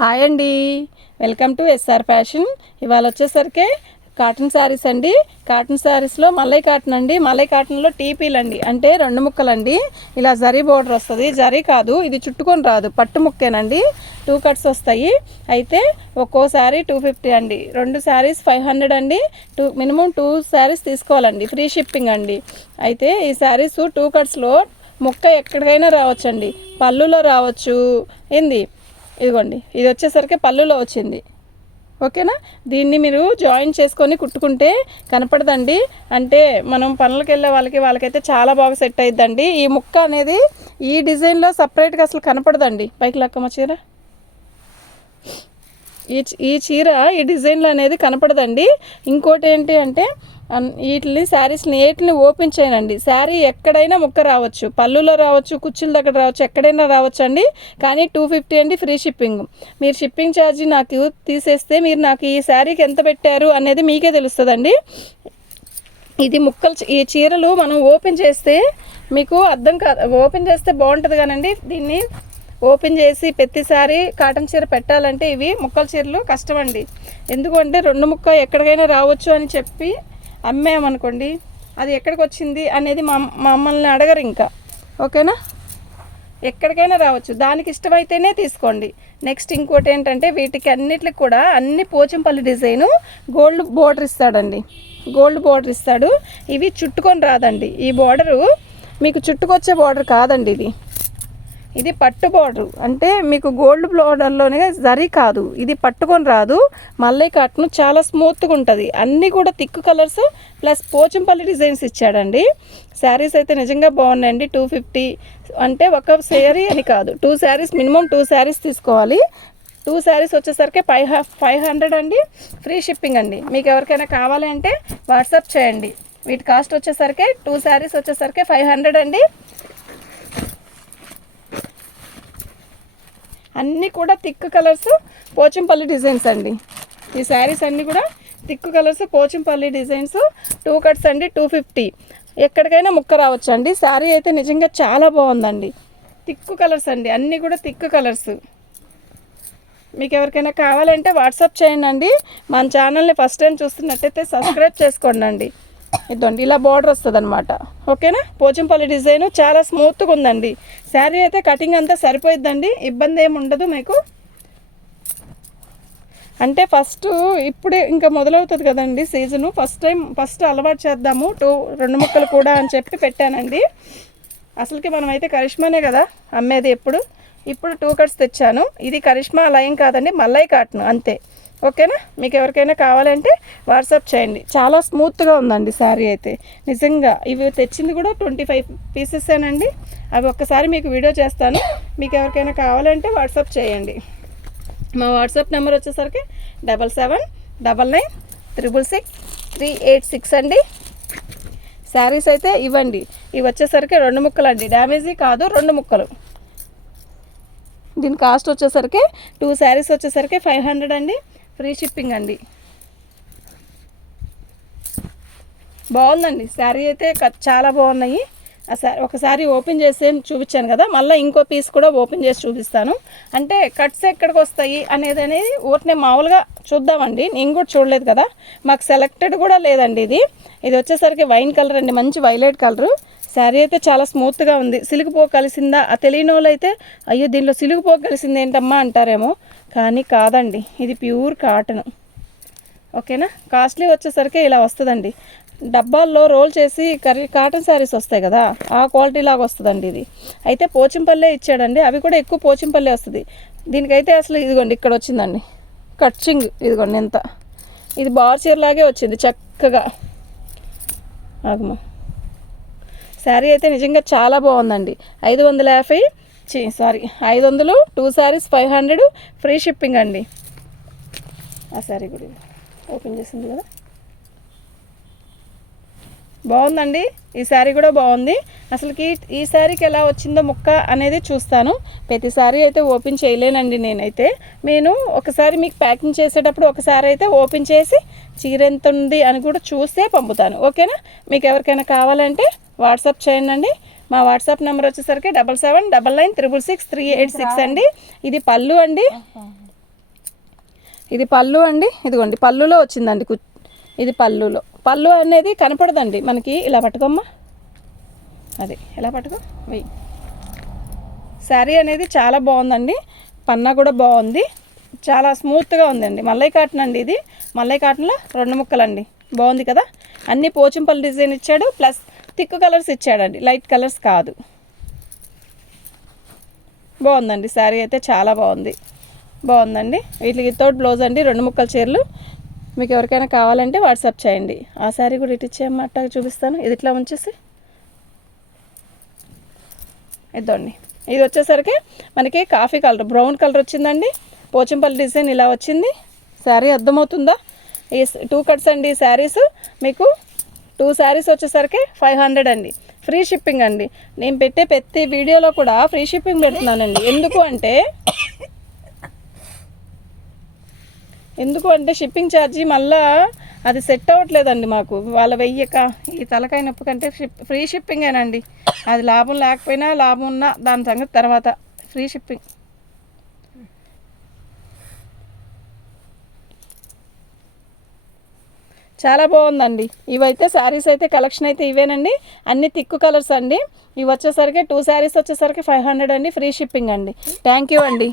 Hi అండి, welcome to SR fashion. ఇవాళ వచ్చేసరికి కాటన్ శారీస్ అండి. కాటన్ శారీస్లో మలై కాటన్ అండి. మలై కాటన్లో టీపీలు అండి, అంటే 2 ముక్కలండి. ఇలా జరీ బోర్డర్ వస్తుంది. జరీ కాదు, ఇది చుట్టుకొని రాదు, పట్టు ముక్కేనండి. 2 కట్స్ వస్తాయి. అయితే ఒక్కో శారీ 250 అండి. 2 శారీస్ 500 అండి. మినిమం 2 శారీస్ తీసుకోవాలండి. ఫ్రీ షిప్పింగ్ అండి. అయితే ఈ శారీస్ 2 కట్స్లో ముక్క ఎక్కడికైనా రావచ్చండి. పళ్ళులో రావచ్చు. ఏంది ఇదిగోండి, ఇది వచ్చేసరికి పళ్ళులో వచ్చింది. ఓకేనా, దీన్ని మీరు జాయిన్ చేసుకొని కుట్టుకుంటే కనపడదండి. అంటే మనం పనులకు వెళ్ళే వాళ్ళకైతే చాలా బాగా సెట్ అయిద్దండి. ఈ ముక్క అనేది ఈ డిజైన్లో సపరేట్గా అసలు కనపడదండి. పైకి లక్కమ్మ చీర, ఈ చీర ఈ డిజైన్లో అనేది కనపడదండి. ఇంకోటి ఏంటి అంటే వీటిని శారీస్ని ఏటిని ఓపెన్ చేయనండి. శారీ ఎక్కడైనా ముక్క రావచ్చు, పళ్ళులో రావచ్చు, కుచ్చుల దగ్గర రావచ్చు, ఎక్కడైనా రావచ్చు అండి. కానీ 250 అండి, ఫ్రీ షిప్పింగ్. మీరు షిప్పింగ్ ఛార్జీ నాకు తీసేస్తే మీరు నాకు ఈ శారీకి ఎంత పెట్టారు అనేది మీకే తెలుస్తుందండి. ఇది ముక్కలు, ఈ చీరలు మనం ఓపెన్ చేస్తే మీకు అర్థం కాదు. ఓపెన్ చేస్తే బాగుంటుంది కానండి, దీన్ని ఓపెన్ చేసి ప్రతిసారి కాటన్ చీర పెట్టాలంటే ఇవి ముక్కల చీరలు కష్టమండి. ఎందుకంటే 2 ముక్క ఎక్కడికైనా రావచ్చు అని చెప్పి అమ్మామనుకోండి, అది ఎక్కడికి వచ్చింది అనేది మమ్మల్ని అడగరు ఇంకా. ఓకేనా, ఎక్కడికైనా రావచ్చు, దానికి ఇష్టమైతేనే తీసుకోండి. నెక్స్ట్ ఇంకోటి ఏంటంటే వీటికి అన్నిటికి కూడా అన్ని పోచంపల్లి డిజైను గోల్డ్ బోర్డర్ ఇస్తాడండి. గోల్డ్ బోర్డర్ ఇస్తాడు. ఇవి చుట్టుకొని రాదండి. ఈ బోర్డరు మీకు చుట్టుకొచ్చే బోర్డర్ కాదండి. ఇది పట్టు బోర్డర్, అంటే మీకు గోల్డ్ బోర్డర్లోనే జరీ కాదు. ఇది పట్టుకొని రాదు. మల్లై కాటన్ చాలా స్మూత్గా ఉంటుంది. అన్నీ కూడా thick colours plus Pochampally designs ఇచ్చాడండి. శారీస్ అయితే నిజంగా బాగున్నాయండి. 250 అంటే ఒక శారీ అని కాదు, 2 శారీస్ మినిమం 2 శారీస్ తీసుకోవాలి. 2 శారీస్ వచ్చేసరికి 500 అండి. ఫ్రీ షిప్పింగ్ అండి. మీకు ఎవరికైనా కావాలి అంటే వాట్సాప్ చేయండి. వీటి కాస్ట్ వచ్చేసరికి 2 శారీస్ వచ్చేసరికి 500 అండి. అన్నీ కూడా థిక్ కలర్స్ పోచంపల్లి డిజైన్స్ అండి. ఈ శారీస్ అన్నీ కూడా thick colours Pochampally designs. 2 cuts అండి, 250. ఎక్కడికైనా ముక్క రావచ్చు అండి. శారీ అయితే నిజంగా చాలా బాగుందండి. థిక్ కలర్స్ అండి, అన్నీ కూడా థిక్ కలర్స్. మీకు ఎవరికైనా కావాలంటే వాట్సాప్ చేయండి అండి. మన ఛానల్ని ఫస్ట్ టైం చూస్తున్నట్టయితే సబ్స్క్రైబ్ చేసుకోండి అండి. ఇదండి, ఇలా బార్డర్ వస్తుంది అనమాట. ఓకేనా, పోచంపల్లి డిజైన్ చాలా స్మూత్గా ఉందండి. శారీ అయితే కటింగ్ అంతా సరిపోయిద్దండి, ఇబ్బంది ఏమి ఉండదు మీకు. అంటే ఇప్పుడే ఇంకా మొదలవుతుంది కదండి సీజను. ఫస్ట్ అలవాటు చేద్దాము 2 ముక్కలు కూడా అని చెప్పి పెట్టానండి. అసలుకి మనం అయితే కరిష్మానే కదా అమ్మేది ఇప్పుడు 2 కట్స్ తెచ్చాను. ఇది కరిష్మా లయం కాదండి, మల్లై కాటన్ అంతే. ఓకేనా, మీకు ఎవరికైనా కావాలంటే వాట్సాప్ చేయండి. చాలా స్మూత్గా ఉందండి శారీ అయితే నిజంగా. ఇవి తెచ్చింది కూడా 25 పీసెసేనండి. అవి ఒక్కసారి మీకు వీడియో చేస్తాను. మీకు ఎవరికైనా కావాలంటే వాట్సాప్ చేయండి. మా వాట్సాప్ నెంబర్ వచ్చేసరికి 7799666386 అండి. శారీస్ అయితే ఇవ్వండి. ఇవి వచ్చేసరికి 2 ముక్కలు అండి, డ్యామేజీ కాదు, 2 ముక్కలు. దీని కాస్ట్ వచ్చేసరికి 2 శారీస్ వచ్చేసరికి 500 అండి. ఫ్రీ షిప్పింగ్ అండి. బాగుందండి శారీ అయితే, చాలా బాగున్నాయి. ఒకసారి ఓపెన్ చేసి చూపించాను కదా, మళ్ళీ ఇంకో పీస్ కూడా ఓపెన్ చేసి చూపిస్తాను. అంటే కట్స్ ఎక్కడికి వస్తాయి అనేది ఊరినే మామూలుగా చూద్దామండి. నేను కూడా చూడలేదు కదా, మాకు సెలెక్టెడ్ కూడా లేదండి. ఇది వచ్చేసరికి వైన్ కలర్ అండి, మంచి వైలెట్ కలరు. శారీ అయితే చాలా స్మూత్గా ఉంది. సిలుగుపో కలిసిందా తెలియని వాళ్ళు అయితే అయ్యో దీనిలో సిలుగుపో కలిసింది ఏంటమ్మా అంటారేమో, కానీ కాదండి, ఇది ప్యూర్ కాటన్. ఓకేనా, కాస్ట్లీ వచ్చేసరికి ఇలా వస్తుందండి. డబ్బాల్లో రోల్ చేసి కాటన్ శారీస్ వస్తాయి కదా, ఆ క్వాలిటీ లాగా వస్తుందండి. ఇది అయితే పోచంపల్లె ఇచ్చాడండి, అవి కూడా ఎక్కువ పోచంపల్లె వస్తుంది. దీనికైతే అసలు ఇదిగోండి ఇక్కడ వచ్చిందండి కట్చింగ్, ఇదిగోండి ఎంత. ఇది బార్ చీరలాగే వచ్చింది చక్కగా. ఆగమా, శారీ అయితే నిజంగా చాలా బాగుందండి. 500, 2 శారీస్ 500 ఫ్రీ షిప్పింగ్ అండి. ఆ శారీ కూడా ఓపెన్ చేసింది కదా, బాగుందండి. ఈ శారీ కూడా బాగుంది. అసలుకి ఈ శారీకి ఎలా వచ్చిందో ముక్క అనేది చూస్తాను. ప్రతి శారీ అయితే ఓపెన్ చేయలేనండి నేనైతే. నేను ఒకసారి మీకు ప్యాకింగ్ చేసేటప్పుడు ఒకసారి అయితే ఓపెన్ చేసి చీర ఎంత ఉంది అని కూడా చూస్తే పంపుతాను. ఓకేనా, మీకు ఎవరికైనా కావాలంటే వాట్సాప్ చేయండి. మా వాట్సాప్ నెంబర్ వచ్చేసరికి 7799666386 అండి. ఇది పళ్ళు అండి. ఇది పళ్ళు అండి, ఇదిగోండి పళ్ళులో వచ్చిందండి. ఇది పళ్ళులో, పళ్ళు అనేది కనపడదండి మనకి. ఇలా పట్టుకోమ్మా, అది ఇలా పట్టుకో, వెయ్యి. శారీ అనేది చాలా బాగుందండి, పన్నా కూడా బాగుంది, చాలా స్మూత్గా ఉందండి. మల్లై కాటన్ అండి ఇది, మల్లై కాటన్లో 2 ముక్కలండి. బాగుంది కదా. అన్నీ పోచంపల్లి డిజైన్ ఇచ్చాడు, ప్లస్ థిక్ కలర్స్ ఇచ్చాడండి, లైట్ కలర్స్ కాదు. బాగుందండి శారీ అయితే చాలా బాగుందండి. వీటికి తోటి బ్లౌజ్ అండి, 2 ముక్కల చీరలు. మీకు ఎవరికైనా కావాలంటే వాట్సాప్ చేయండి. ఆ శారీ కూడా ఇటు ఇచ్చేయమాట చూపిస్తాను. ఇది ఇట్లా ఉంచేసి ఇద్దండి. ఇది వచ్చేసరికి మనకి కాఫీ కలర్, బ్రౌన్ కలర్ వచ్చిందండి. పోచంపల్లి డిజైన్ ఇలా వచ్చింది. శారీ అర్థమవుతుందా? ఈ 2 కట్స్ అండి శారీస్. మీకు 2 శారీస్ వచ్చేసరికి 500 అండి. ఫ్రీ షిప్పింగ్ అండి. నేను పెట్టే ప్రతి వీడియోలో కూడా ఫ్రీ షిప్పింగ్ పెడుతున్నానండి. ఎందుకు అంటే షిప్పింగ్ ఛార్జీ మళ్ళీ అది సెట్ అవ్వట్లేదండి మాకు. వాళ్ళ వెయ్యక ఈ తలకాయ నొప్పి కంటే ఫ్రీ షిప్పింగేనండి. అది లాభం లేకపోయినా లాభం ఉన్నా దాని సంగతి తర్వాత. Free shipping. చాలా బాగుందండి. ఇవైతే శారీస్ అయితే కలెక్షన్ అయితే ఇవేనండి, అన్ని థిక్ కలర్స్ అండి. ఇవి వచ్చేసరికి 2 శారీస్ వచ్చేసరికి 500 అండి. ఫ్రీ షిప్పింగ్ అండి. థ్యాంక్ యూ అండి.